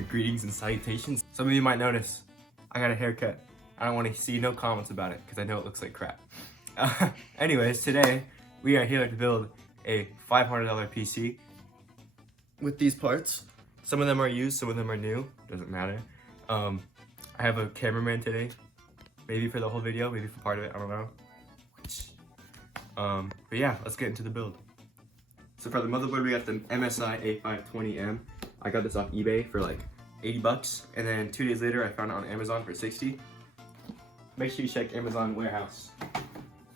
Greetings and salutations. Some of you might notice I got a haircut. I don't want to see no comments about it because I know it looks like crap. Anyways, today we are here to build a $500 PC with these parts. Some of them are used, some of them are new. Doesn't matter. I have a cameraman today. Maybe for the whole video, maybe for part of it, I don't know. But yeah, let's get into the build. So for the motherboard, we got the MSI A520M. I got this off eBay for like 80 bucks, and then 2 days later I found it on Amazon for 60. Make sure you check Amazon warehouse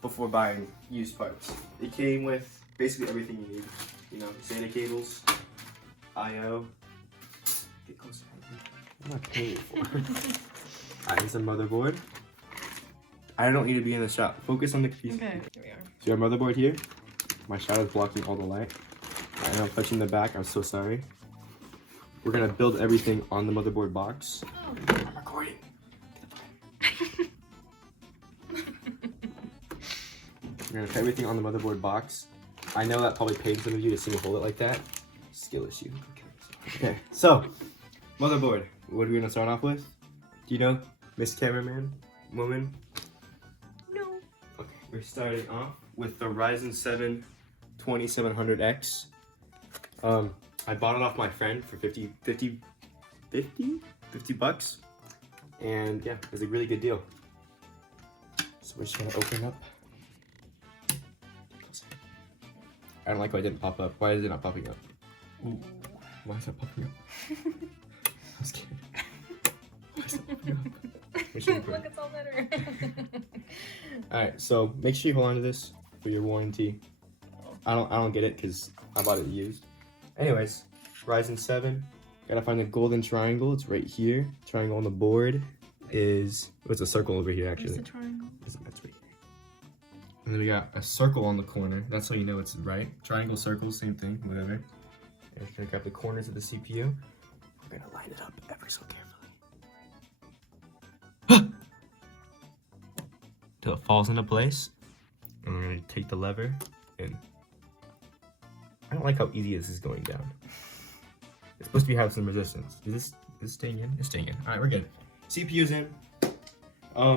before buying used parts. It came with basically everything you need. You know, SATA cables, I/O. Get closer. I'm not paying for it. Alright, this is a motherboard. I don't need to be in the shop. Focus on the PC. Okay, here we are. So our motherboard here. My shadow is blocking all the light. I am touching the back. I'm so sorry. We're gonna build everything on the motherboard box. Oh. I'm recording. We're gonna put everything on the motherboard box. I know that probably pains some of you to see me hold it like that. Skill issue. Okay, so motherboard. What are we gonna start off with? Do you know, Miss Cameraman Woman? No. Okay, we're starting off with the Ryzen 7 2700X. I bought it off my friend for 50 bucks. And yeah, it was a really good deal. So we're just gonna open up. I don't like how it didn't pop up. Why is it not popping up? Ooh. Why is it popping up? I'm scared. Why is it popping up? Look, it's all better. Alright, so make sure you hold on to this for your warranty. I don't get it because I bought it used. Anyways, Ryzen 7. Gotta find the golden triangle. It's right here. Triangle on the board is, oh, it's a circle over here actually. Where's the triangle? That's right here. And then we got a circle on the corner. That's how you know it's right. Triangle, circle, same thing, whatever. And we're gonna grab the corners of the CPU. We're gonna line it up ever so carefully. Till it falls into place. And we're gonna take the lever and I don't like how easy this is going down. It's supposed to have some resistance. Is this staying in? It's staying in. Alright, we're good. CPU's in.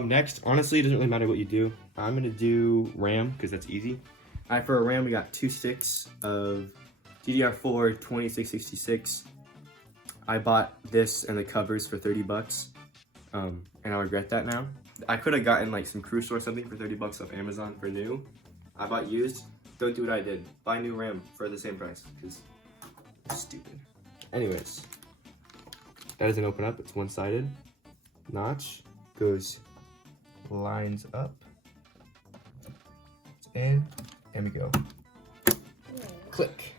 Next, honestly, it doesn't really matter what you do. I'm gonna do RAM, because that's easy. Alright, for a RAM, we got 2 sticks of DDR4 2666. I bought this and the covers for 30 bucks. And I regret that now. I could have gotten like some Crucial or something for 30 bucks off Amazon for new. I bought used. Don't do what I did. Buy new RAM for the same price, because it's stupid. Anyways, that doesn't open up. It's one-sided. Notch goes, lines up. It's in, and we go. Click.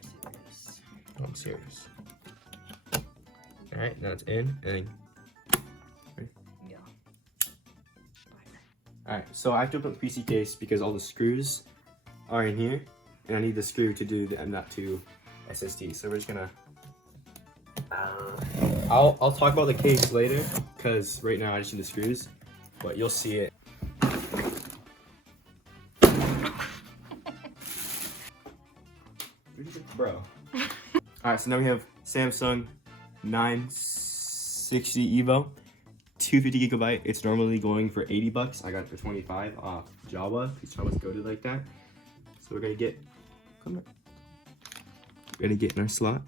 Oh, I'm serious. All right, now it's in, and then. Yeah. All right, so I have to open up the PC case because all the screws are in here, and I need the screw to do the M.2 SSD. So we're just gonna. I'll talk about the case later, because right now I just need the screws, but you'll see it. Bro. Alright, so now we have Samsung 960 EVO, 250 gigabyte. It's normally going for 80 bucks. I got it for 25 off Java, because Java's goated like that. So we're gonna get, we're gonna get in our slot.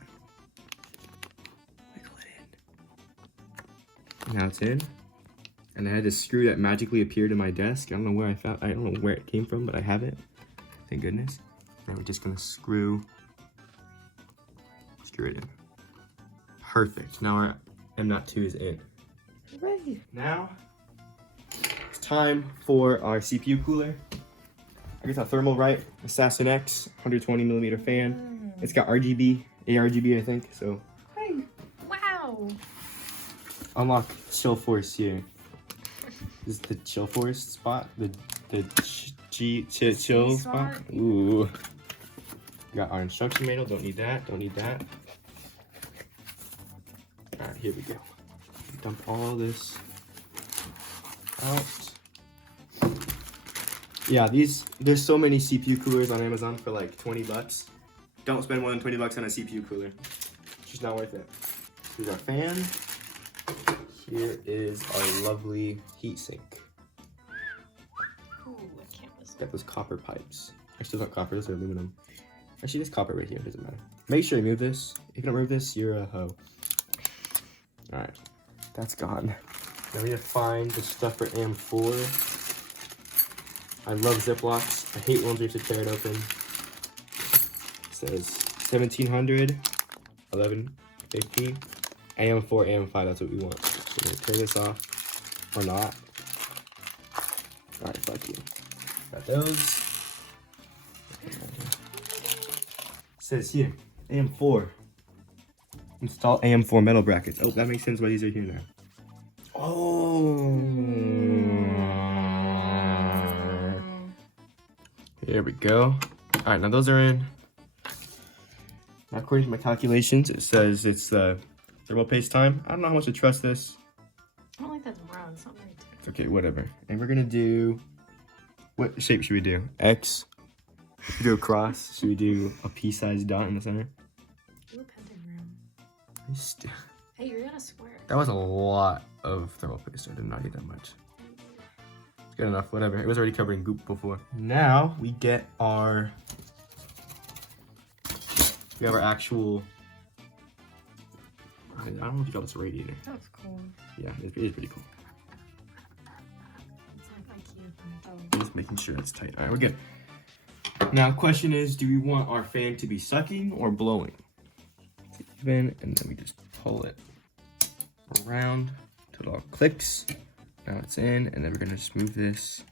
Now it's in, and I had this screw that magically appeared in my desk. I don't know where I don't know where it came from, but I have it. Thank goodness. Now we're just gonna screw it in. Perfect. Now our M.2 is in. Ready. Now it's time for our CPU cooler. I got a Thermalright Assassin X 120mm fan. It's got RGB, ARGB I think. So. Wow. Unlock chill force here. This is the chill force spot. The chill spot. Ooh. Got our instruction manual. Don't need that. Don't need that. Alright, here we go. Dump all this out. Yeah, there's so many CPU coolers on Amazon for like 20 bucks. Don't spend more than 20 bucks on a CPU cooler. It's just not worth it. Here's our fan. Here is our lovely heatsink. Ooh, I can't listen. Got those copper pipes. Actually, it's not copper, those are aluminum. Actually, there's copper right here, it doesn't matter. Make sure you move this. If you don't move this, you're a hoe. Alright, that's gone. Now we need to find the stuff for AM4. I love Ziplocs. I hate ones where you have to tear it open. It says 1700, 1150, AM4, AM5, that's what we want. So we're gonna tear this off, or not. Alright, fuck you. Got those. Says here, AM4. Install AM4 metal brackets. Oh, that makes sense why these are here now. Oh. Here we go. All right, now those are in. Now, according to my calculations, it says it's thermal paste time. I don't know how much to trust this. I don't like that's brown. It's not very thick. It's okay, whatever. And we're gonna do, what shape should we do? X? Should we do a cross? Should we do a pea-sized dot in the center? Do a pentagram. Just- Hey, you're gonna swear. That was a lot of thermal paste. I did not need that much. It's good enough, whatever. It was already covered in goop before. Now we get our, we have our actual, I don't know if you call this a radiator. That was cool. Yeah, it is pretty cool. It's like IKEA. Just making sure it's tight. All right, we're good. Now, question is, do we want our fan to be sucking or blowing? It's even, and then we just pull it around till it all clicks. Now it's in, and then we're gonna just move this.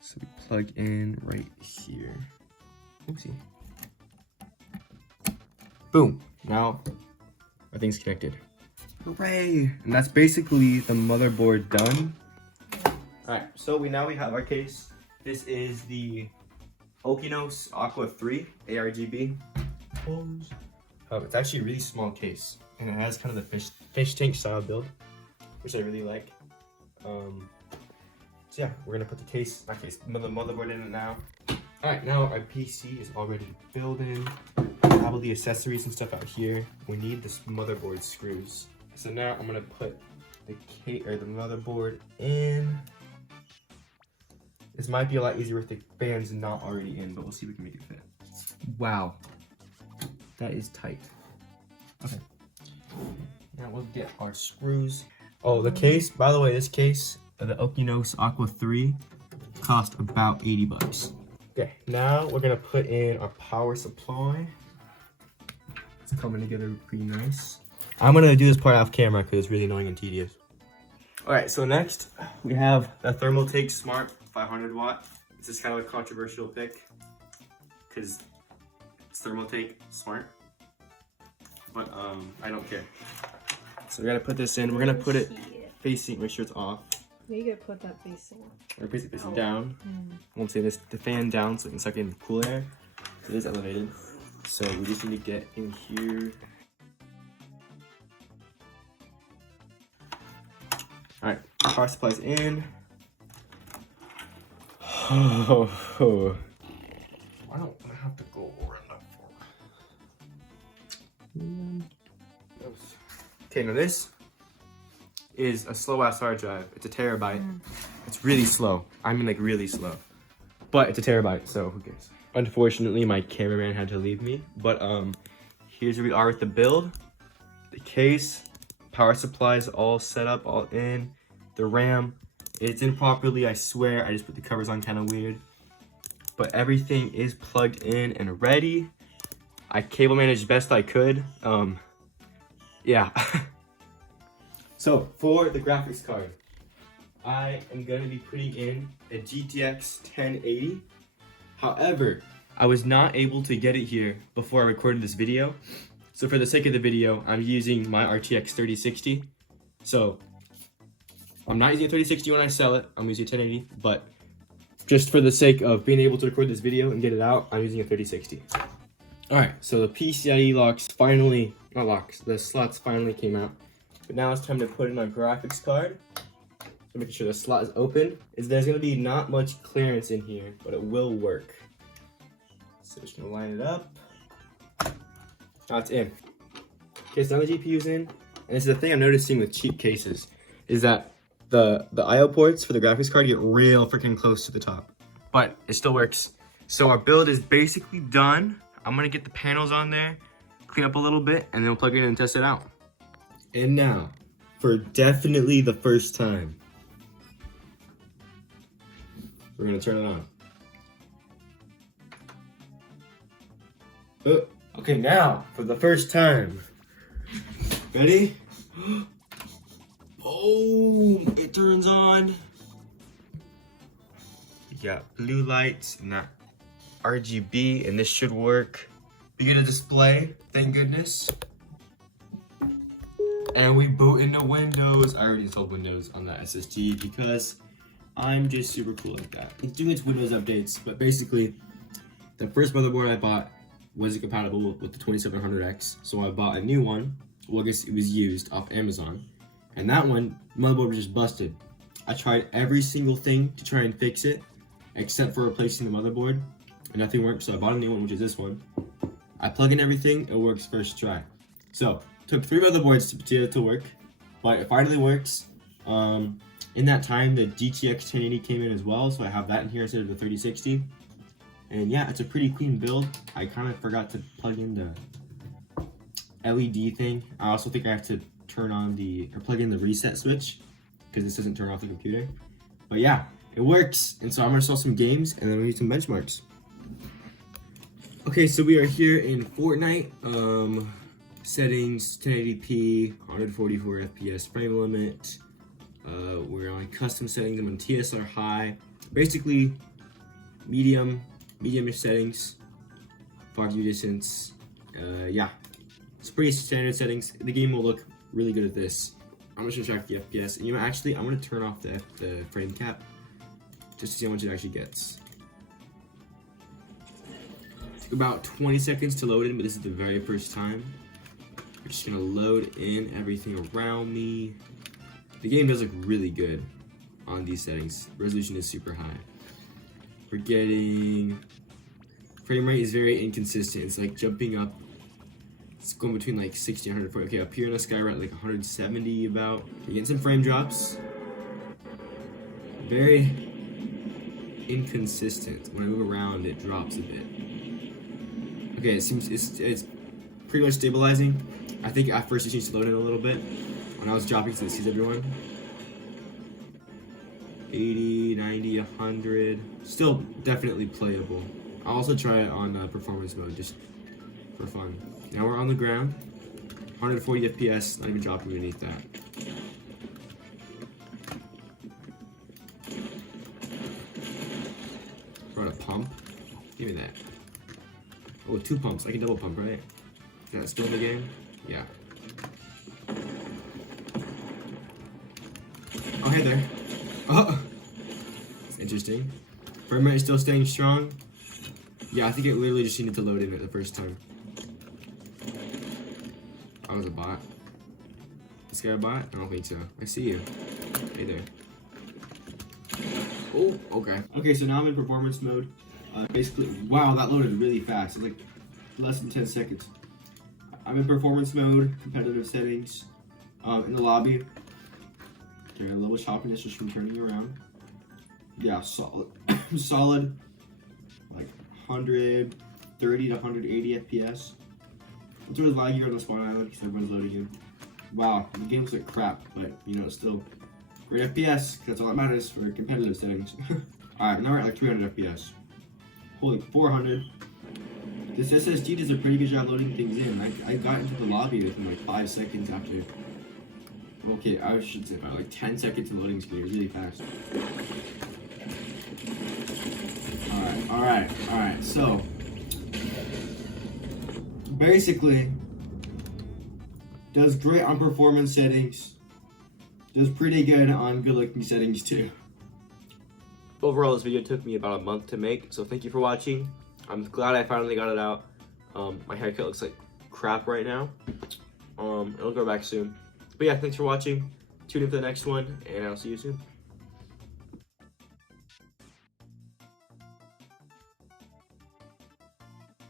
So we plug in right here. Oopsie. Boom. Now everything's connected. Hooray! And that's basically the motherboard done. Alright, so we have our case. This is the Okinos Aqua 3 ARGB. It's actually a really small case, and it has kind of the fish tank style build, which I really like. So yeah, we're gonna put the the motherboard in it now. All right, now our PC is all ready to build in. We have all the accessories and stuff out here. We need this motherboard screws. So now I'm gonna put the motherboard in. This might be a lot easier with the fans not already in, but we'll see if we can make it fit. Wow, that is tight. Okay. Now we'll get our screws. Oh, the case, by the way, this case, the Okinos Aqua 3, cost about 80 bucks. Okay, now we're gonna put in our power supply. It's coming together pretty nice. I'm gonna do this part off camera because it's really annoying and tedious. All right, so next we have the Thermaltake Smart 500 watt. This is kind of a controversial pick because it's Thermaltake Smart, but I don't care. So we're gonna put this in. We're gonna put it facing, make sure it's off. Yeah, you gotta put that facing. We're basically facing down. I won't say this, the fan down so it can suck in cool air. It is elevated. So we just need to get in here. All right, power supply's in. Oh, I don't have to go over enough. Okay, now this is a slow ass hard drive. It's a terabyte. It's really slow. I mean, like really slow. But it's a terabyte, so who cares? Unfortunately, my cameraman had to leave me. But here's where we are with the build. The case, power supplies all set up, all in. The RAM, it's in properly, I swear. I just put the covers on kind of weird. But everything is plugged in and ready. I cable managed best I could. Yeah. So for the graphics card, I am gonna be putting in a GTX 1080. However, I was not able to get it here before I recorded this video. So for the sake of the video, I'm using my RTX 3060. So I'm not using a 3060 when I sell it. I'm using a 1080, but just for the sake of being able to record this video and get it out, I'm using a 3060. All right, so the PCIe locks finally, not locks, the slots finally came out. But now it's time to put in my graphics card. So making sure the slot is open. There's gonna be not much clearance in here, but it will work. So just gonna line it up. Now it's in. Okay, so now the GPU's in, and this is the thing I'm noticing with cheap cases, is that the I/O ports for the graphics card get real freaking close to the top. But it still works. So our build is basically done. I'm gonna get the panels on there, clean up a little bit, and then we'll plug it in and test it out. And now, for definitely the first time, we're gonna turn it on. Okay, now, for the first time. Ready? Boom! It turns on. You got blue lights and that RGB, and this should work. We get a display, thank goodness. And we boot into Windows. I already installed Windows on that SSD because I'm just super cool like that. It's doing its Windows updates, but basically, the first motherboard I bought wasn't compatible with the 2700X, so I bought a new one. Well, I guess it was used off Amazon, and that one, motherboard was just busted. I tried every single thing to try and fix it, except for replacing the motherboard, and nothing worked, so I bought a new one, which is this one. I plug in everything, it works first try. So, took 3 motherboards to work, but it finally works. In that time, the GTX 1080 came in as well, so I have that in here instead of the 3060. And yeah, it's a pretty clean build. I kind of forgot to plug in the LED thing. I also think I have to turn on or plug in the reset switch, because this doesn't turn off the computer. But yeah, it works. And so I'm gonna install some games, and then we'll do some benchmarks. Okay, so we are here in Fortnite. Settings, 1080p, 144 FPS frame limit. We're on custom settings. I'm on TSR high. Basically, medium-ish settings. Far view distance. Yeah, it's pretty standard settings. The game will look really good at this. I'm just gonna track the FPS. And actually, I'm gonna turn off the frame cap just to see how much it actually gets. Took about 20 seconds to load in, but this is the very first time. We're just gonna load in everything around me. The game does look really good on these settings. Resolution is super high. We're getting, frame rate is very inconsistent. It's like jumping up. It's going between like 60 and 140. Okay, up here in the sky we're at like 170 about. You're getting some frame drops. Very inconsistent. When I move around, it drops a bit. Okay, it seems it's pretty much stabilizing. I think at first it needs to load in a little bit. When I was dropping so it sees everyone. 80, 90, 100. Still definitely playable. I'll also try it on performance mode just for fun. Now we're on the ground. 140 FPS, not even dropping beneath that. We're on a pump. Give me that. Oh, 2 pumps. I can double pump, right? Is that still in the game? Yeah. Oh, hey there. Oh! It's interesting. Frame rate is still staying strong. Yeah, I think it literally just needed to load in at the first time. I was a bot. This guy a bot? I don't think so. I see you. Hey there. Oh, okay. Okay, so now I'm in performance mode. Basically, wow, that loaded really fast. It's like less than 10 seconds. I'm in performance mode, competitive settings, in the lobby. Okay, a little choppiness just from turning around. Yeah, solid, solid, like 130 to 180 FPS. It's really laggy on the spawn island because everyone's loading in. Wow, the game looks like crap, but it's still great FPS. That's all that matters for competitive settings. Alright, now we're at like 300 FPS. Holy, 400. This SSD does a pretty good job loading things in. I got into the lobby within like 5 seconds after. Okay, I should say about like 10 seconds of loading speed. It was really fast. Alright. So, basically, does great on performance settings. Does pretty good on good looking settings too. Overall, this video took me about a month to make, so thank you for watching. I'm glad I finally got it out. My haircut looks like crap right now. It'll go back soon. But yeah, thanks for watching. Tune in for the next one, and I'll see you soon.